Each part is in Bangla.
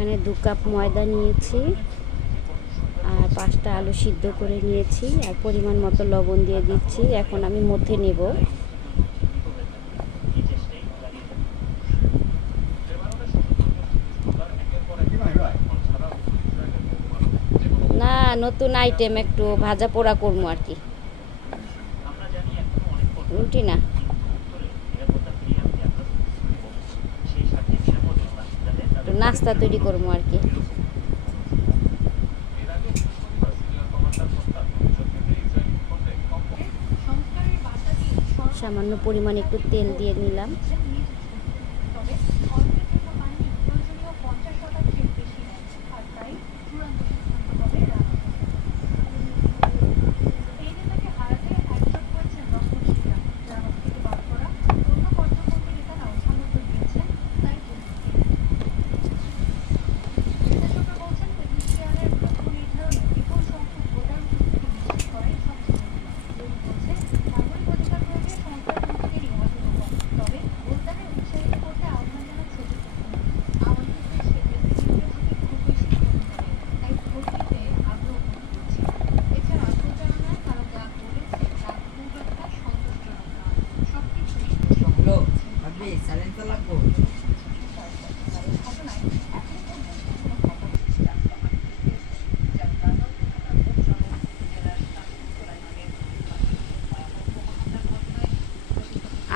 এখানে 2 কাপ ময়দা নিয়েছি আর 5টা আলু সিদ্ধ করে নিয়েছি আর পরিমাণ মতো লবণ দিয়ে দিচ্ছি। এখন আমি মথে নেব। না, নতুন আইটেম, একটু ভাজা পোড়া করবো আর কি, রুটি না। একটু নাস্তা তৈরি করবো আর কি। সামান্য পরিমাণ একটু তেল দিয়ে নিলাম।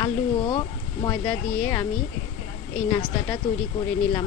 আলু ও ময়দা দিয়ে আমি এই নাস্তাটা তৈরি করে নিলাম।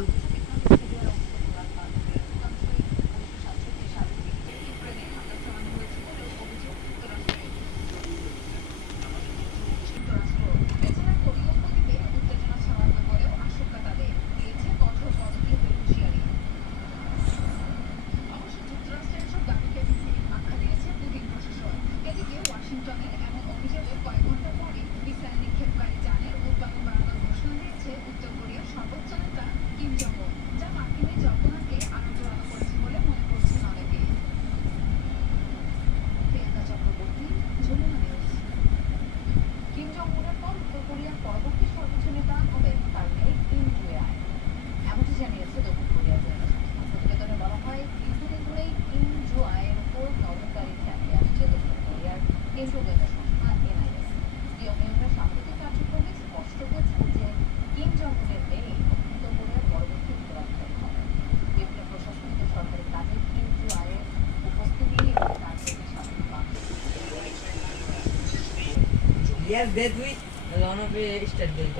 Yes, that we one of the start there.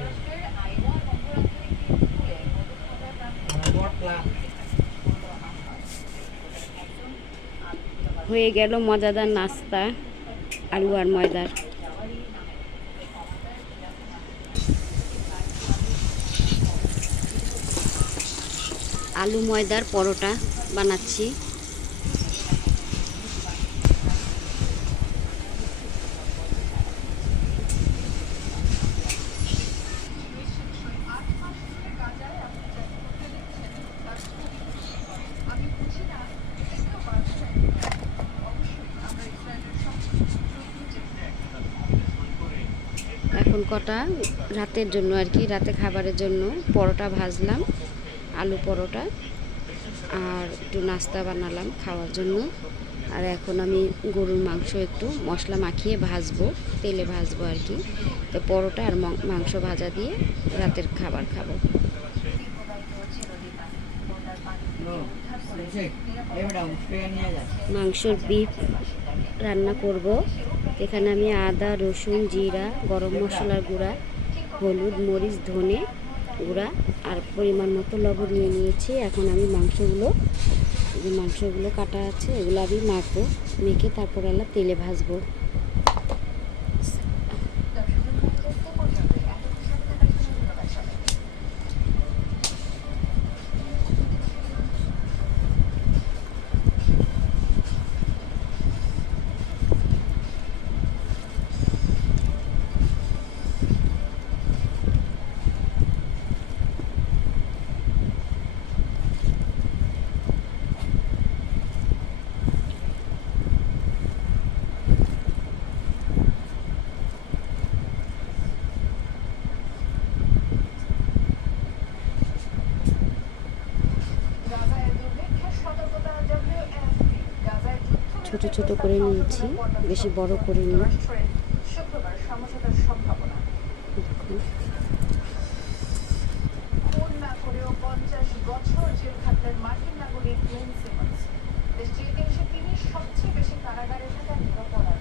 হয়ে গেল মজাদার নাস্তা আলু আর ময়দার। আলু ময়দার পরোটা বানাচ্ছি। এখন কটা রাতের জন্য আর কি, রাতে খাবারের জন্য পরোটা ভাজলাম, আলু পরোটা, আর একটু নাস্তা বানালাম খাওয়ার জন্য। আর এখন আমি গরুর মাংস একটু মশলা মাখিয়ে ভাজবো, তেলে ভাজবো আর কি। তো পরোটা আর মাংস ভাজা দিয়ে রাতের খাবার খাবো। মাংসর বিফ রান্না করব। এখানে আমি আদা, রসুন, জিরা, গরম মশলার গুঁড়া, হলুদ, মরিচ, ধনে গুঁড়া আর পরিমাণ মতো লবণ নিয়ে নিয়েছি। এখন আমি মাংসগুলো কাটা আছে এগুলো আমি মাখবো, মেখে তারপর তেলে ভাজবো। ছোট ছোট করে নিয়েছি, বেশি বড় করিনি। শুক্রবার সমঝোতার সম্ভাবনা। দেখুন। খুন না করেও 50 বছর জেল খাটলেন মার্কিন নাগরিক গ্লেন সিমন্স। দেশটির ইতিহাসে তিনি সবচেয়ে বেশি কারাগারে থাকা নিরপরাধ।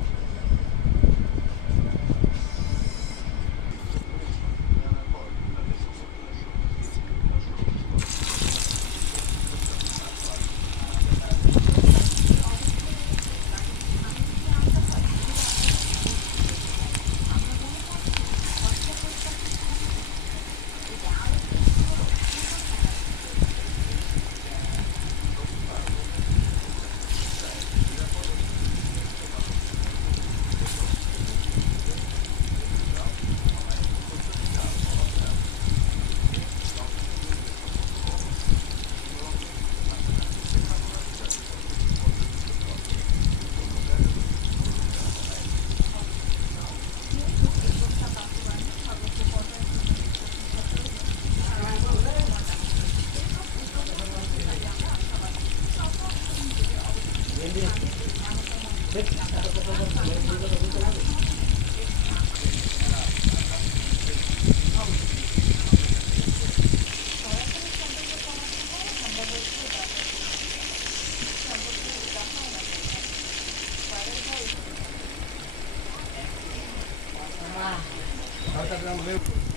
Ah.